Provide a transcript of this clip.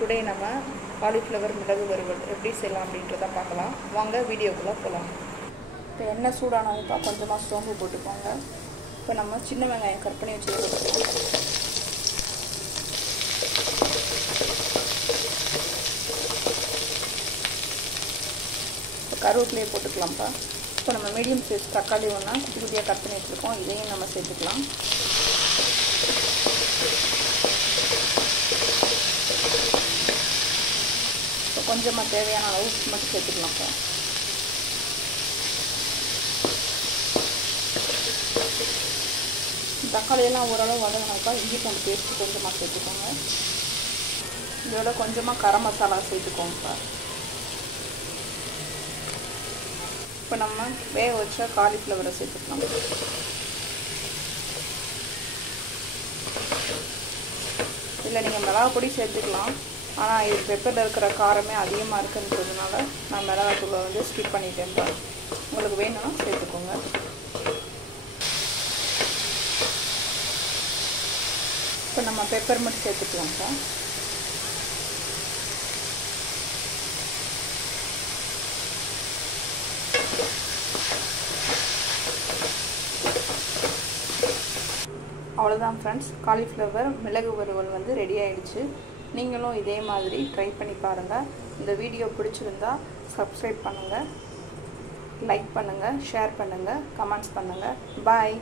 Today நம்ம cauliflower மிளகு வறுவல் எப்படி செய்யலாம் அப்படின்றத பார்க்கலாம். வாங்க வீடியோக்குள்ளே போகலாம். இப்போ எண்ணெய் சூடானதுப்பா கொஞ்சமாக சோம்பு போட்டுக்கோங்க. இப்போ நம்ம சின்ன வெங்காயம் கட் பண்ணி வச்சுருக்கோம். இப்போ கருவேப்பிலையை போட்டுக்கலாம்ப்பா. இப்போ நம்ம மீடியம் சைஸ் தக்காளி ஒன்றா குட்டி குட்டியாக கட் பண்ணி வச்சுருக்கோம். இதையும் நம்ம சேர்த்துக்கலாம். இப்போ கொஞ்சமாக தேவையான அளவு உப்பு மட்டும் சேர்த்துக்கலாம்ப்பா. தக்காளியெல்லாம் ஓரளவு வதங்கினாக்கா இஞ்சி பூண்டு பேஸ்ட்டு கொஞ்சமாக சேர்த்துக்கோங்க. இதோட கொஞ்சமாக கரம் மசாலா சேர்த்துக்கோங்கப்பா. இப்போ நம்ம வேக வச்ச காலிஃப்ளவரை சேர்த்துக்கலாம். இதில் நீங்கள் மிளகாய் பொடி சேர்த்துக்கலாம். ஆனால் இது பெப்பரில் இருக்கிற காரமே அதிகமாக இருக்குன்றதுனால நான் மிளகாத்தூளை வந்து ஸ்கிப் பண்ணிட்டேன்ப்பா. உங்களுக்கு வேணும்னா சேர்த்துக்கோங்க. இப்போ நம்ம பெப்பர் மட்டும் சேர்த்துக்கலாம்ப்பா. அவ்வளோதான் ஃப்ரெண்ட்ஸ், காலிஃப்ளவர் மிளகு வறுவல் வந்து ரெடி ஆகிடுச்சு. நீங்களும் இதே மாதிரி ட்ரை பண்ணி பாருங்கள். இந்த வீடியோ பிடிச்சிருந்தா சப்ஸ்கிரைப் பண்ணுங்கள், லைக் பண்ணுங்கள், ஷேர் பண்ணுங்கள், கமெண்ட்ஸ் பண்ணுங்கள். பாய்.